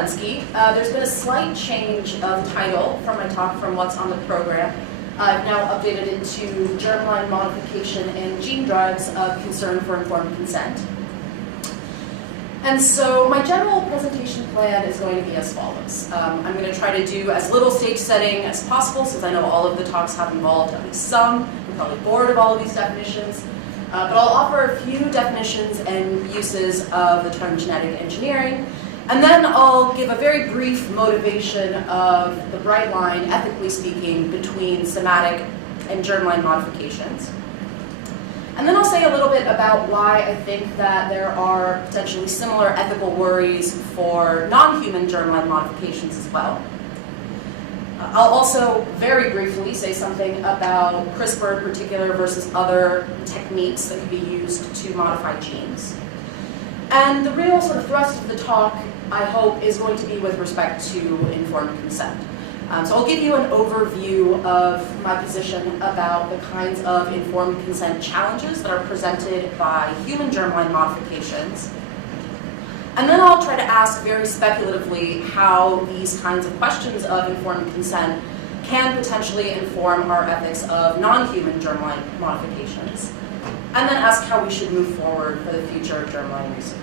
Snolenski. There's been a slight change of title from my talk from what's on the program. I've now updated it to germline modification and gene drives of concern for informed consent. And so my general presentation plan is going to be as follows. I'm going to try to do as little stage setting as possible, since I know all of the talks have involved at least some. I'm probably bored of all of these definitions. But I'll offer a few definitions and uses of the term genetic engineering. And then I'll give a very brief motivation of the bright line, ethically speaking, between somatic and germline modifications. And then I'll say a little bit about why I think that there are potentially similar ethical worries for non-human germline modifications as well. I'll also very briefly say something about CRISPR in particular versus other techniques that can be used to modify genes. And the real sort of thrust of the talk, I hope, is going to be with respect to informed consent. So I'll give you an overview of my position about the kinds of informed consent challenges that are presented by human germline modifications. And then I'll try to ask very speculatively how these kinds of questions of informed consent can potentially inform our ethics of non-human germline modifications. And then ask how we should move forward for the future of germline research.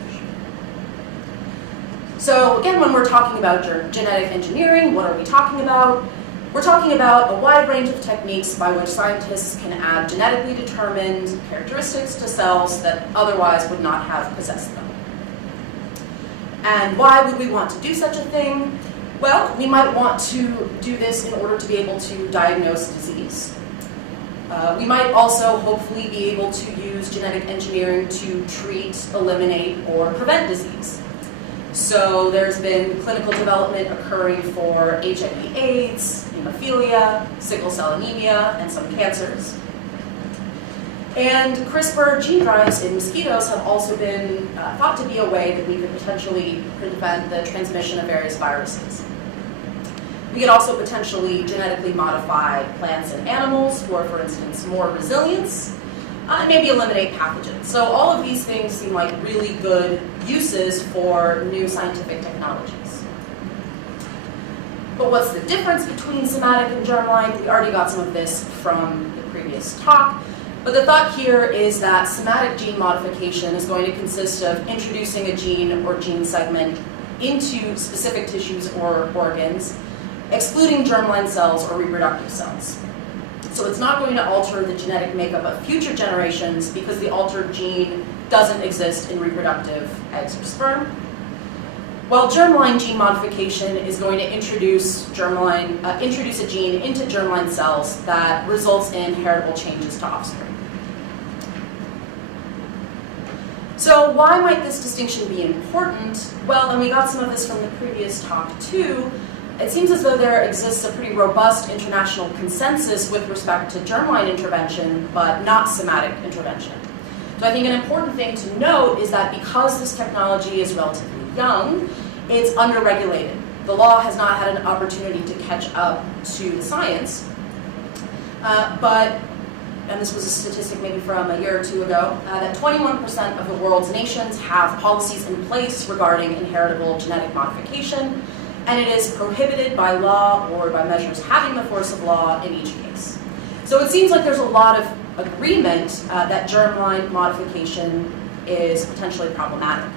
So again, when we're talking about genetic engineering, what are we talking about? We're talking about a wide range of techniques by which scientists can add genetically determined characteristics to cells that otherwise would not have possessed them. And why would we want to do such a thing? Well, we might want to do this in order to be able to diagnose disease. We might also hopefully be able to use genetic engineering to treat, eliminate, or prevent disease. So there's been clinical development occurring for HIV/AIDS, hemophilia, sickle cell anemia, and some cancers. And CRISPR gene drives in mosquitoes have also been thought to be a way that we could potentially prevent the transmission of various viruses. We could also potentially genetically modify plants and animals for instance, more resilience, and maybe eliminate pathogens. So all of these things seem like really good uses for new scientific technologies. But what's the difference between somatic and germline? We already got some of this from the previous talk. But the thought here is that somatic gene modification is going to consist of introducing a gene or gene segment into specific tissues or organs, excluding germline cells or reproductive cells. So it's not going to alter the genetic makeup of future generations because the altered gene doesn't exist in reproductive eggs or sperm. While germline gene modification is going to introduce a gene into germline cells that results in heritable changes to offspring. So why might this distinction be important? Well, and we got some of this from the previous talk too. It seems as though there exists a pretty robust international consensus with respect to germline intervention, but not somatic intervention. So I think an important thing to note is that because this technology is relatively young, it's underregulated. The law has not had an opportunity to catch up to the science, and this was a statistic maybe from a year or two ago, that 21% of the world's nations have policies in place regarding inheritable genetic modification, and it is prohibited by law or by measures having the force of law in each case. So it seems like there's a lot of agreement that germline modification is potentially problematic.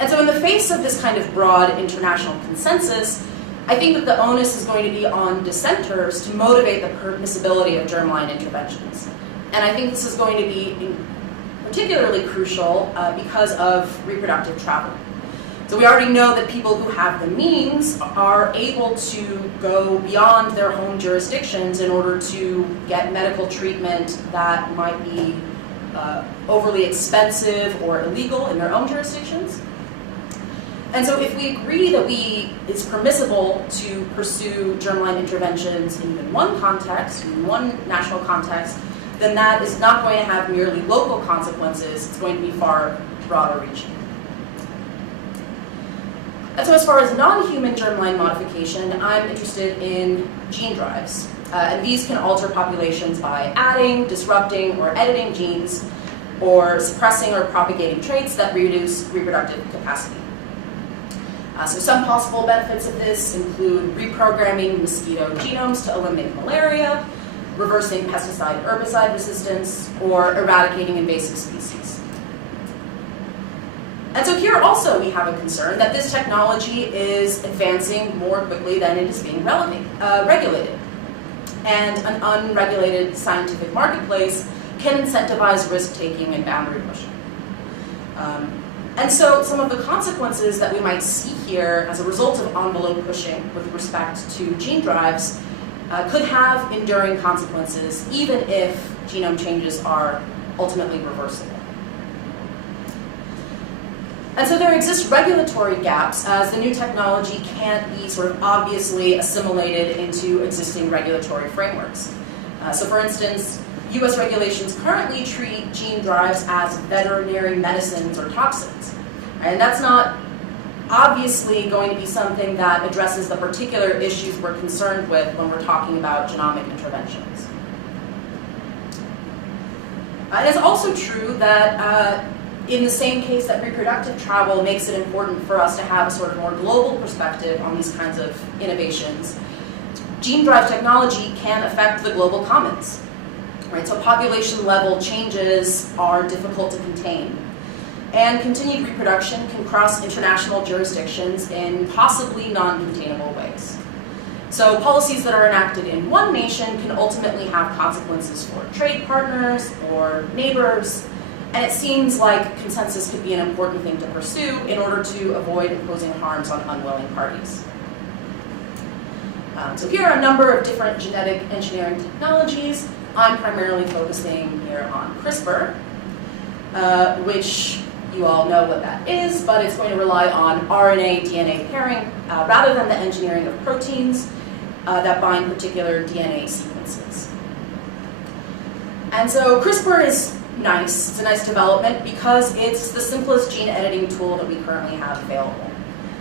And so in the face of this kind of broad international consensus, I think that the onus is going to be on dissenters to motivate the permissibility of germline interventions. And I think this is going to be particularly crucial because of reproductive travel. So we already know that people who have the means are able to go beyond their home jurisdictions in order to get medical treatment that might be overly expensive or illegal in their own jurisdictions. And so if we agree that it's permissible to pursue germline interventions in even one context, in one national context, then that is not going to have merely local consequences, it's going to be far broader reaching. And so as far as non-human germline modification, I'm interested in gene drives. And these can alter populations by adding, disrupting, or editing genes, or suppressing or propagating traits that reduce reproductive capacity. So some possible benefits of this include reprogramming mosquito genomes to eliminate malaria, reversing pesticide-herbicide resistance, or eradicating invasive species. And so here also we have a concern that this technology is advancing more quickly than it is being regulated. And an unregulated scientific marketplace can incentivize risk-taking and boundary pushing. And so some of the consequences that we might see here as a result of envelope pushing with respect to gene drives could have enduring consequences, even if genome changes are ultimately reversible. And so there exist regulatory gaps, as the new technology can't be sort of obviously assimilated into existing regulatory frameworks. So for instance, US regulations currently treat gene drives as veterinary medicines or toxins. And that's not obviously going to be something that addresses the particular issues we're concerned with when we're talking about genomic interventions. It's also true that in the same case that reproductive travel makes it important for us to have a sort of more global perspective on these kinds of innovations, gene drive technology can affect the global commons. Right? So population level changes are difficult to contain. And continued reproduction can cross international jurisdictions in possibly non-containable ways. So policies that are enacted in one nation can ultimately have consequences for trade partners or neighbors, and it seems like consensus could be an important thing to pursue in order to avoid imposing harms on unwilling parties. So here are a number of different genetic engineering technologies. I'm primarily focusing here on CRISPR, which you all know what that is, but it's going to rely on RNA-DNA pairing rather than the engineering of proteins that bind particular DNA sequences. And so CRISPR is nice. It's a nice development because it's the simplest gene editing tool that we currently have available.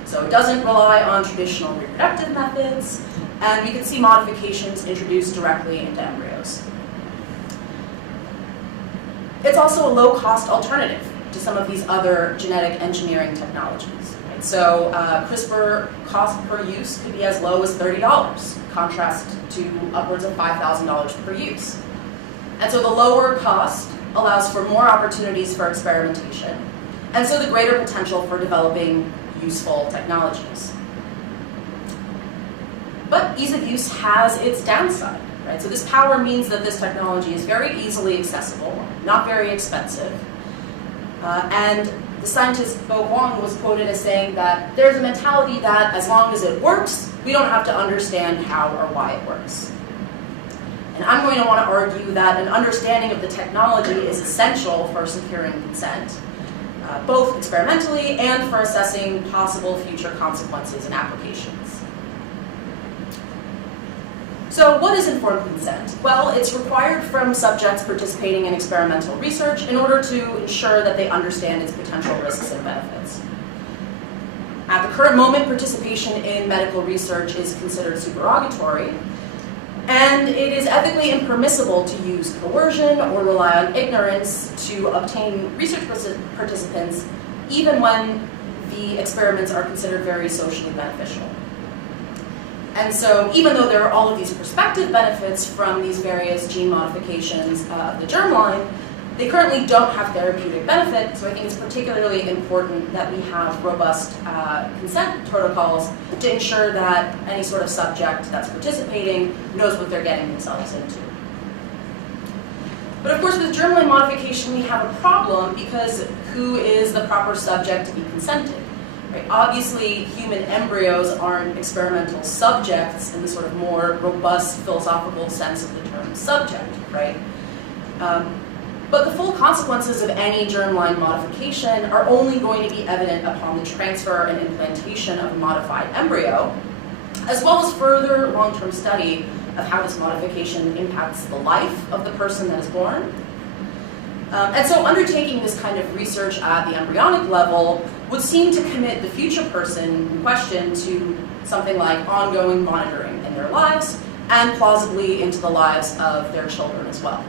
So it doesn't rely on traditional reproductive methods, and we can see modifications introduced directly into embryos. It's also a low-cost alternative to some of these other genetic engineering technologies. Right? So CRISPR cost per use could be as low as $30, contrast to upwards of $5,000 per use. And so the lower cost allows for more opportunities for experimentation, and so the greater potential for developing useful technologies. But ease of use has its downside, right? So this power means that this technology is very easily accessible, not very expensive, and the scientist Bo Huang was quoted as saying that there's a mentality that as long as it works, we don't have to understand how or why it works. And I'm going to want to argue that an understanding of the technology is essential for securing consent, both experimentally and for assessing possible future consequences and applications. So what is informed consent? Well, it's required from subjects participating in experimental research in order to ensure that they understand its potential risks and benefits. At the current moment, participation in medical research is considered supererogatory, and it is ethically impermissible to use coercion or rely on ignorance to obtain research participants, even when the experiments are considered very socially beneficial. And so even though there are all of these prospective benefits from these various gene modifications of the germline, they currently don't have therapeutic benefit, so I think it's particularly important that we have robust consent protocols to ensure that any sort of subject that's participating knows what they're getting themselves into. But of course, with germline modification, we have a problem because who is the proper subject to be consented? Right? Obviously, human embryos aren't experimental subjects in the sort of more robust philosophical sense of the term subject, right? But the full consequences of any germline modification are only going to be evident upon the transfer and implantation of a modified embryo, as well as further long-term study of how this modification impacts the life of the person that is born. And so undertaking this kind of research at the embryonic level would seem to commit the future person in question to something like ongoing monitoring in their lives and plausibly into the lives of their children as well.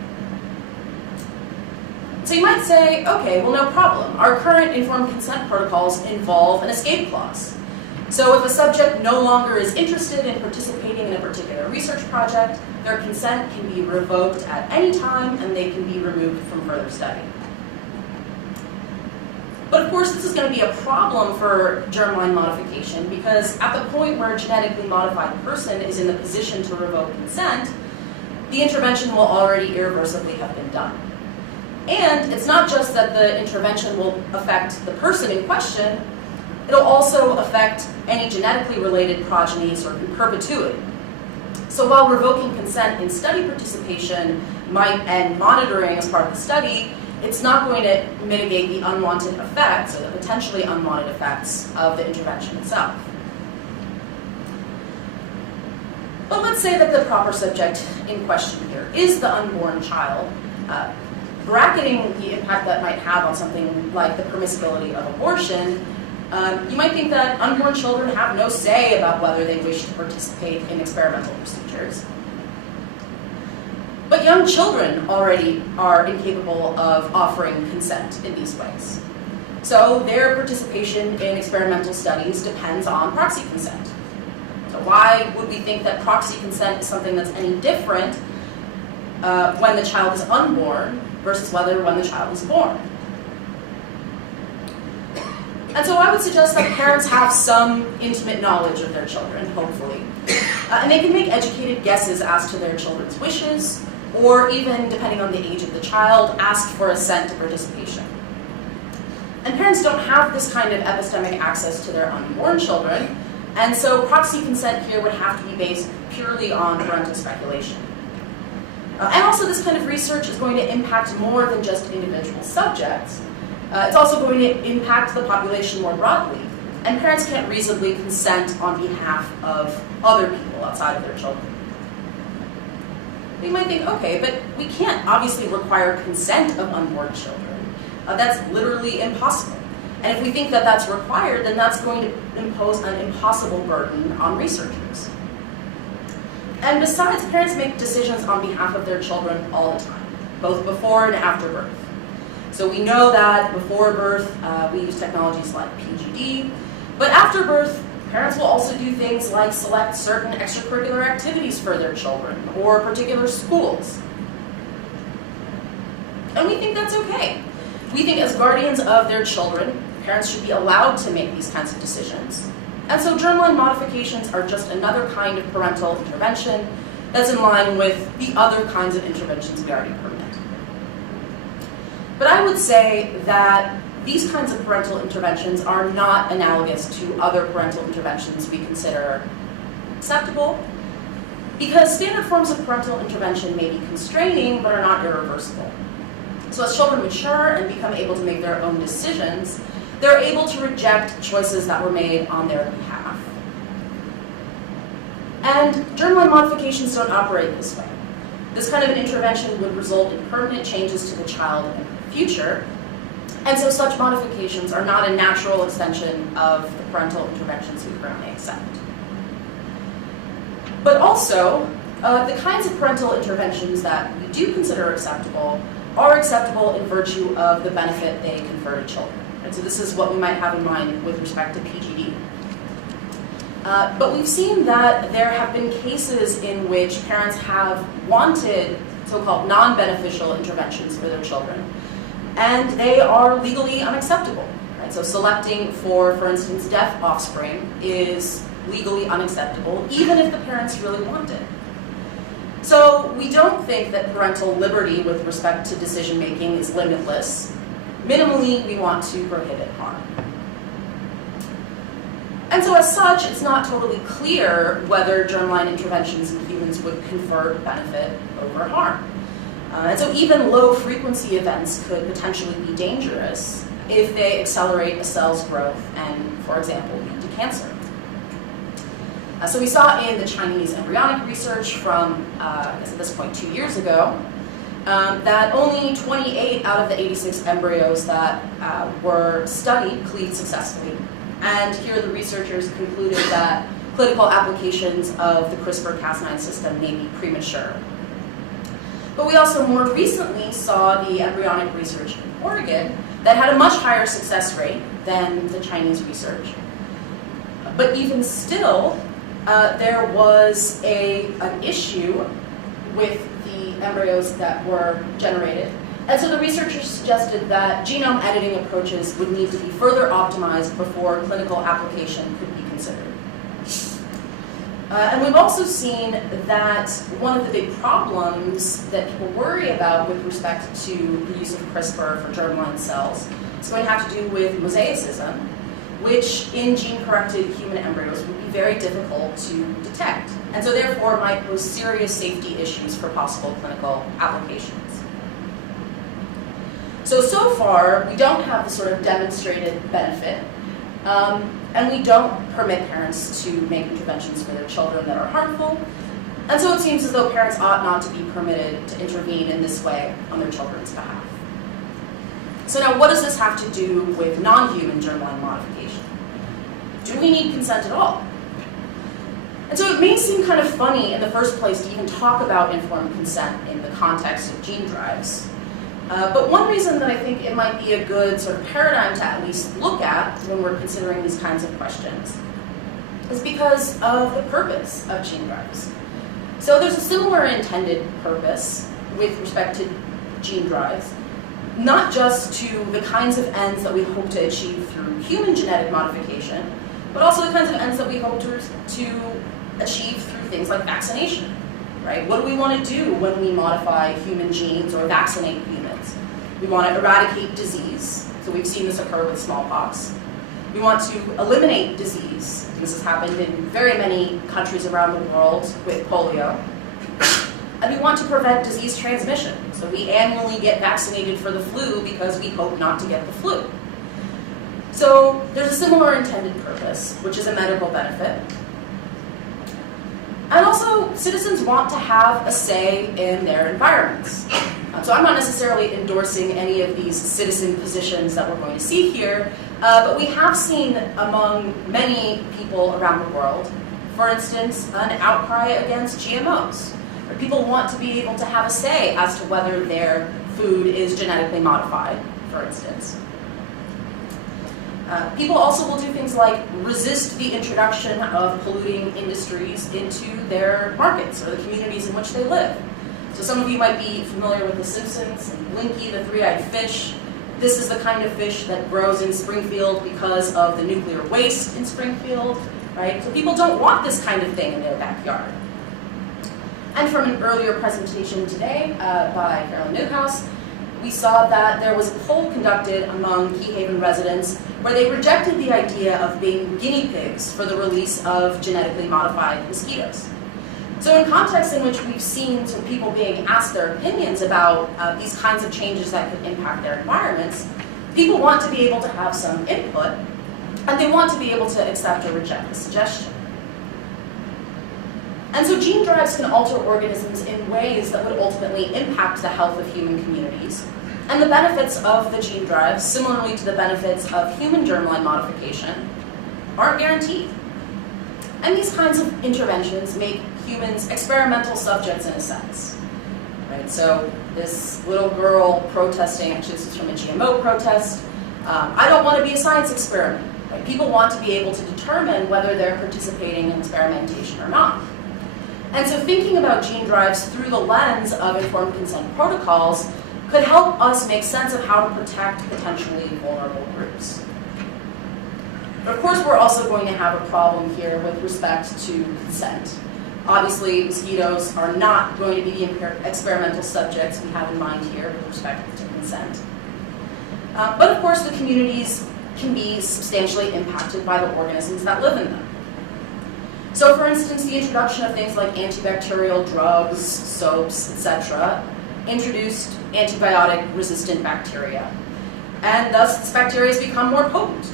So you might say, okay, well, no problem. Our current informed consent protocols involve an escape clause. So if a subject no longer is interested in participating in a particular research project, their consent can be revoked at any time and they can be removed from further study. But of course, this is going to be a problem for germline modification because at the point where a genetically modified person is in the position to revoke consent, the intervention will already irreversibly have been done. And it's not just that the intervention will affect the person in question, it'll also affect any genetically related progeny sort of in perpetuity. So while revoking consent in study participation and monitoring as part of the study, it's not going to mitigate the unwanted effects or the potentially unwanted effects of the intervention itself. But let's say that the proper subject in question here is the unborn child. Bracketing the impact that might have on something like the permissibility of abortion, you might think that unborn children have no say about whether they wish to participate in experimental procedures. But young children already are incapable of offering consent in these ways. So their participation in experimental studies depends on proxy consent. So why would we think that proxy consent is something that's any different when the child is unborn versus when the child is born? And so I would suggest that parents have some intimate knowledge of their children, hopefully. And they can make educated guesses as to their children's wishes, or even, depending on the age of the child, ask for assent to participation. And parents don't have this kind of epistemic access to their unborn children, and so proxy consent here would have to be based purely on parental speculation. And also this kind of research is going to impact more than just individual subjects. It's also going to impact the population more broadly, and parents can't reasonably consent on behalf of other people outside of their children. You might think, okay, but we can't obviously require consent of unborn children. That's literally impossible. And if we think that that's required, then that's going to impose an impossible burden on researchers. And besides, parents make decisions on behalf of their children all the time, both before and after birth. So we know that before birth, we use technologies like PGD, but after birth, parents will also do things like select certain extracurricular activities for their children or particular schools. And we think that's okay. We think as guardians of their children, parents should be allowed to make these kinds of decisions. And so germline modifications are just another kind of parental intervention that's in line with the other kinds of interventions we already permit. But I would say that these kinds of parental interventions are not analogous to other parental interventions we consider acceptable, because standard forms of parental intervention may be constraining but are not irreversible. So as children mature and become able to make their own decisions, they're able to reject choices that were made on their behalf. And germline modifications don't operate this way. This kind of an intervention would result in permanent changes to the child in the future, and so such modifications are not a natural extension of the parental interventions we currently accept. But also, the kinds of parental interventions that we do consider acceptable are acceptable in virtue of the benefit they confer to children. And so this is what we might have in mind with respect to PGD. But we've seen that there have been cases in which parents have wanted so-called non-beneficial interventions for their children, and they are legally unacceptable. Right? So selecting for instance, deaf offspring is legally unacceptable, even if the parents really want it. So we don't think that parental liberty with respect to decision-making is limitless. Minimally, we want to prohibit harm. And so as such, it's not totally clear whether germline interventions in humans would confer benefit over harm. And so even low-frequency events could potentially be dangerous if they accelerate a cell's growth and, for example, lead to cancer. So we saw in the Chinese embryonic research from, I guess at this point, 2 years ago, that only 28 out of the 86 embryos that were studied cleaved successfully. And here the researchers concluded that clinical applications of the CRISPR-Cas9 system may be premature. But we also more recently saw the embryonic research in Oregon that had a much higher success rate than the Chinese research. But even still, there was an issue with the embryos that were generated. And so the researchers suggested that genome editing approaches would need to be further optimized before clinical application could be considered. And we've also seen that one of the big problems that people worry about with respect to the use of CRISPR for germline cells is going to have to do with mosaicism, which in gene-corrected human embryos would be very difficult to detect, and so therefore might pose serious safety issues for possible clinical applications. So far, we don't have the sort of demonstrated benefit, and we don't permit parents to make interventions for their children that are harmful, and so it seems as though parents ought not to be permitted to intervene in this way on their children's behalf. So now, what does this have to do with non-human germline modification? Do we need consent at all? And so it may seem kind of funny in the first place to even talk about informed consent in the context of gene drives. But one reason that I think it might be a good sort of paradigm to at least look at when we're considering these kinds of questions is because of the purpose of gene drives. So there's a similar intended purpose with respect to gene drives, not just to the kinds of ends that we hope to achieve through human genetic modification, but also the kinds of ends that we hope to achieve through things like vaccination, right? What do we want to do when we modify human genes or vaccinate humans? We want to eradicate disease, so we've seen this occur with smallpox. We want to eliminate disease. This has happened in very many countries around the world with polio. And we want to prevent disease transmission. So we annually get vaccinated for the flu because we hope not to get the flu. So there's a similar intended purpose, which is a medical benefit. And also, citizens want to have a say in their environments. So I'm not necessarily endorsing any of these citizen positions that we're going to see here, but we have seen among many people around the world, for instance, an outcry against GMOs. People want to be able to have a say as to whether their food is genetically modified, for instance. People also will do things like resist the introduction of polluting industries into their markets or the communities in which they live. So some of you might be familiar with The Simpsons and Blinky, the three-eyed fish. This is the kind of fish that grows in Springfield because of the nuclear waste in Springfield, right? So people don't want this kind of thing in their backyard. And from an earlier presentation today by Carolyn Newhouse, we saw that there was a poll conducted among Key Haven residents where they rejected the idea of being guinea pigs for the release of genetically modified mosquitoes. So in contexts in which we've seen some people being asked their opinions about these kinds of changes that could impact their environments, people want to be able to have some input, and they want to be able to accept or reject the suggestion. And so gene drives can alter organisms in ways that would ultimately impact the health of human communities. And the benefits of the gene drives, similarly to the benefits of human germline modification, aren't guaranteed. And these kinds of interventions make humans experimental subjects in a sense. Right? So this little girl protesting, actually this is from a GMO protest, I don't want to be a science experiment. Right? People want to be able to determine whether they're participating in experimentation or not. And so thinking about gene drives through the lens of informed consent protocols could help us make sense of how to protect potentially vulnerable groups. But of course, we're also going to have a problem here with respect to consent. Obviously, mosquitoes are not going to be the experimental subjects we have in mind here with respect to consent. But of course, the communities can be substantially impacted by the organisms that live in them. So for instance, the introduction of things like antibacterial drugs, soaps, etc., introduced antibiotic-resistant bacteria. And thus, this bacteria has become more potent.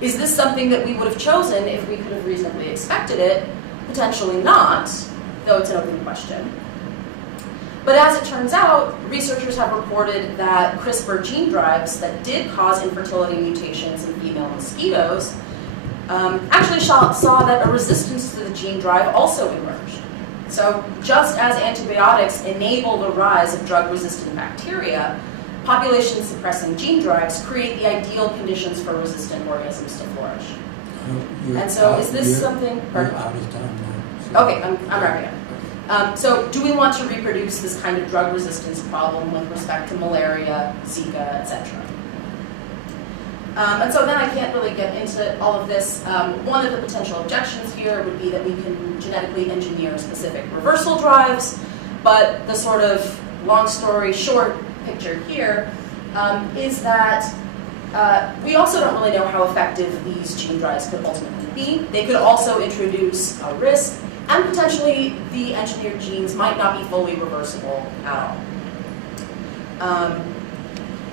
Is this something that we would have chosen if we could have reasonably expected it? Potentially not, though it's an open question. But as it turns out, researchers have reported that CRISPR gene drives that did cause infertility mutations in female mosquitoes actually saw that a resistance to the gene drive also emerged. So just as antibiotics enable the rise of drug-resistant bacteria, population-suppressing gene drives create the ideal conditions for resistant organisms to flourish. And so is this something... You're out of time now. Okay, I'm wrapping up. So do we want to reproduce this kind of drug resistance problem with respect to malaria, Zika, etc.? And so then I can't really get into all of this. One of the potential objections here would be that we can genetically engineer specific reversal drives, but the sort of long story short picture here is that we also don't really know how effective these gene drives could ultimately be. They could also introduce a risk, and potentially the engineered genes might not be fully reversible at all.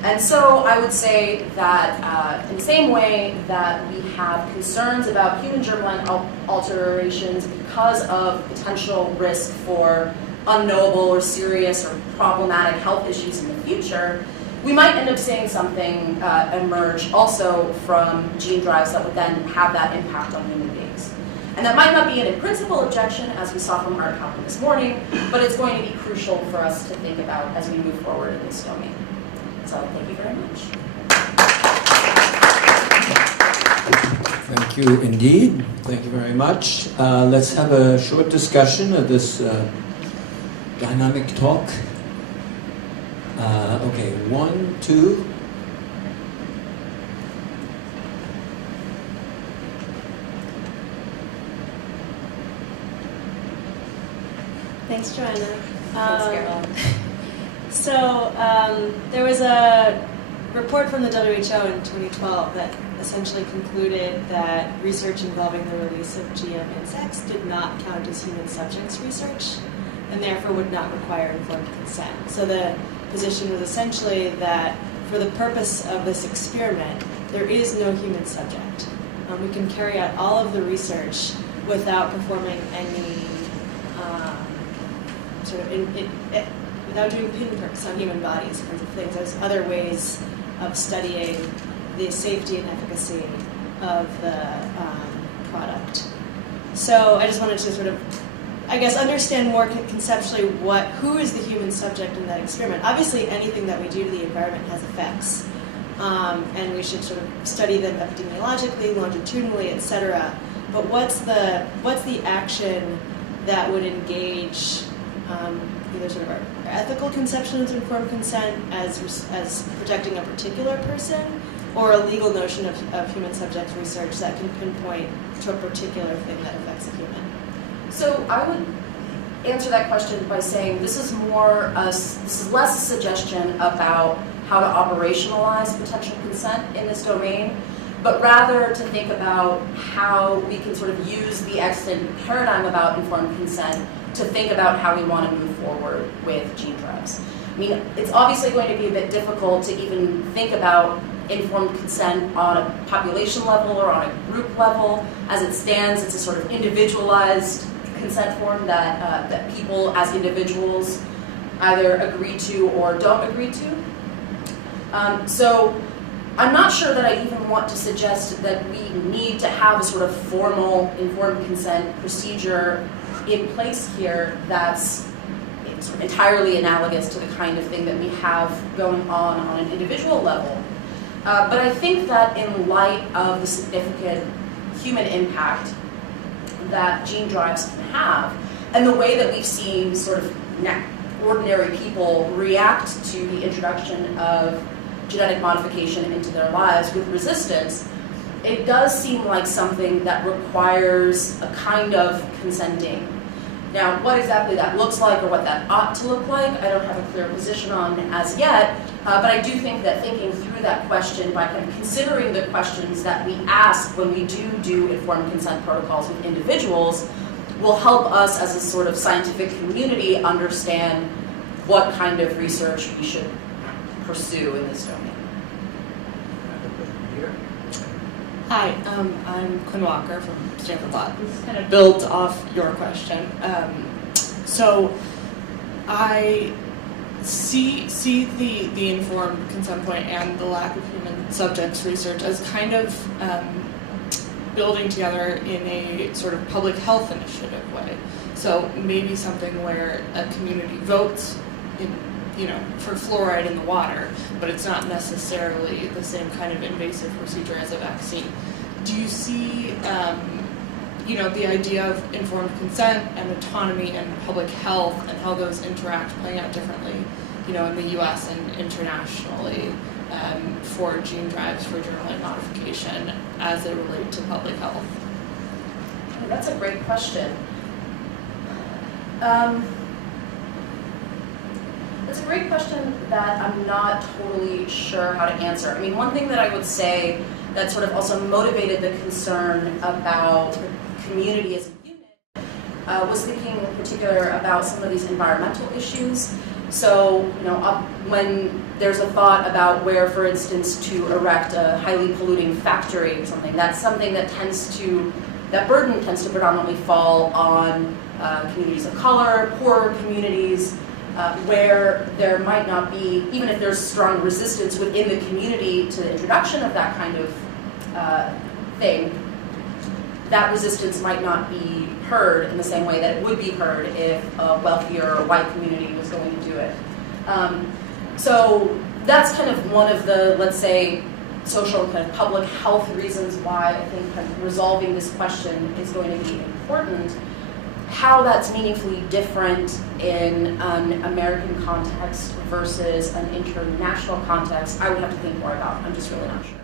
And so I would say that in the same way that we have concerns about human germline alterations because of potential risk for unknowable or serious or problematic health issues in the future, we might end up seeing something emerge also from gene drives that would then have that impact on human beings. And that might not be an in-principle objection, as we saw from our talk this morning, but it's going to be crucial for us to think about as we move forward in this domain. So thank you very much. Thank you indeed. Thank you very much. Let's have a short discussion of this dynamic talk. Okay, 1, 2. Thanks, Joanna. Thanks, Carol. So there was a report from the WHO in 2012 that essentially concluded that research involving the release of GM insects did not count as human subjects research and therefore would not require informed consent. So the position was essentially that for the purpose of this experiment, there is no human subject. We can carry out all of the research without performing any without doing pinpricks on human bodies, kinds of things. There's other ways of studying the safety and efficacy of the product. So I just wanted to sort of, I guess, understand more conceptually who is the human subject in that experiment. Obviously, anything that we do to the environment has effects, and we should sort of study them epidemiologically, longitudinally, etc. But what's the action that would engage either sort of our ethical conceptions of informed consent as protecting a particular person, or a legal notion of human subjects research that can pinpoint to a particular thing that affects a human? So I would answer that question by saying this is less a suggestion about how to operationalize potential consent in this domain, but rather to think about how we can sort of use the extant paradigm about informed consent to think about how we want to move forward with gene drives. I mean, it's obviously going to be a bit difficult to even think about informed consent on a population level or on a group level. As it stands, it's a sort of individualized consent form that people as individuals either agree to or don't agree to. So I'm not sure that I even want to suggest that we need to have a sort of formal informed consent procedure in place here that's sort of entirely analogous to the kind of thing that we have going on an individual level. But I think that in light of the significant human impact that gene drives can have, and the way that we've seen sort of ordinary people react to the introduction of genetic modification into their lives with resistance, it does seem like something that requires a kind of consenting. Now, what exactly that looks like or what that ought to look like, I don't have a clear position on as yet, but I do think that thinking through that question by kind of considering the questions that we ask when we do informed consent protocols with individuals will help us as a sort of scientific community understand what kind of research we should pursue in this domain. Hi, I'm Quinn Walker from Stanford Law. This kind of builds off your question. So I see the informed consent point and the lack of human subjects research as kind of building together in a sort of public health initiative way. So maybe something where a community votes for fluoride in the water, but it's not necessarily the same kind of invasive procedure as a vaccine. do you see, the idea of informed consent and autonomy and public health and how those interact playing out differently, in the U.S. and internationally for gene drives for germline modification as they relate to public health? That's a great question. It's a great question that I'm not totally sure how to answer. I mean, one thing that I would say that sort of also motivated the concern about the community as a unit was thinking in particular about some of these environmental issues. So, when there's a thought about where, for instance, to erect a highly polluting factory or something, that's something that that burden tends to predominantly fall on communities of color, poorer communities, where there might not be, even if there's strong resistance within the community to the introduction of that kind of thing, that resistance might not be heard in the same way that it would be heard if a wealthier white community was going to do it. So that's kind of one of the, let's say, social kind of public health reasons why I think kind of resolving this question is going to be important. How that's meaningfully different in an American context versus an international context, I would have to think more about. I'm just really not sure.